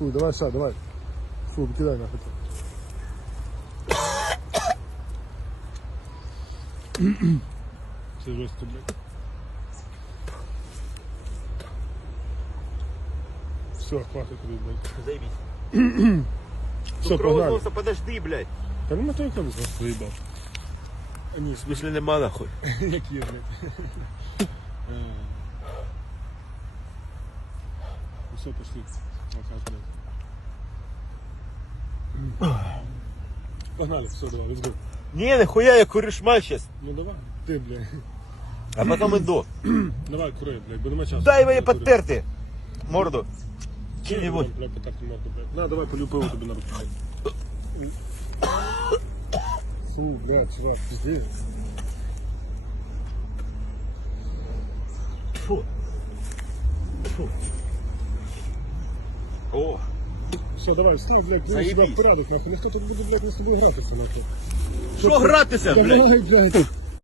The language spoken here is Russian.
Фу, давай, Ша, давай. Фу, кидай нахуй. Це жорстко, блядь. Все, хватит тобі, блядь. Заебись. Все, Ну, погнали. кровоноса, подожди, блядь. Та нема той колись нас проїбав. А ні, В смысле нема нахуй. Як є, блядь. Е. Ну все, пошли. Погнали, все, давай, let's go. Не, нахуя я курю шмаль сейчас. Ну давай, ти, блядь. А потом иду. Давай, кури, блядь, бо нема часу. Дай мені подтерти. Морду. Чи Чим-нибудь. Блядь, потерти морду, блядь. На, давай полю пиво тобі на руку. Фу, блядь, чувак, пизди. Фу. Фу. О, Все, давай, став, блядь, будь Заєбісь. сюди в порядок, нахуй. Ніхто тут буде, блядь, не з тобою гратися, нахуй. що гратися, блядь? Давай, блядь.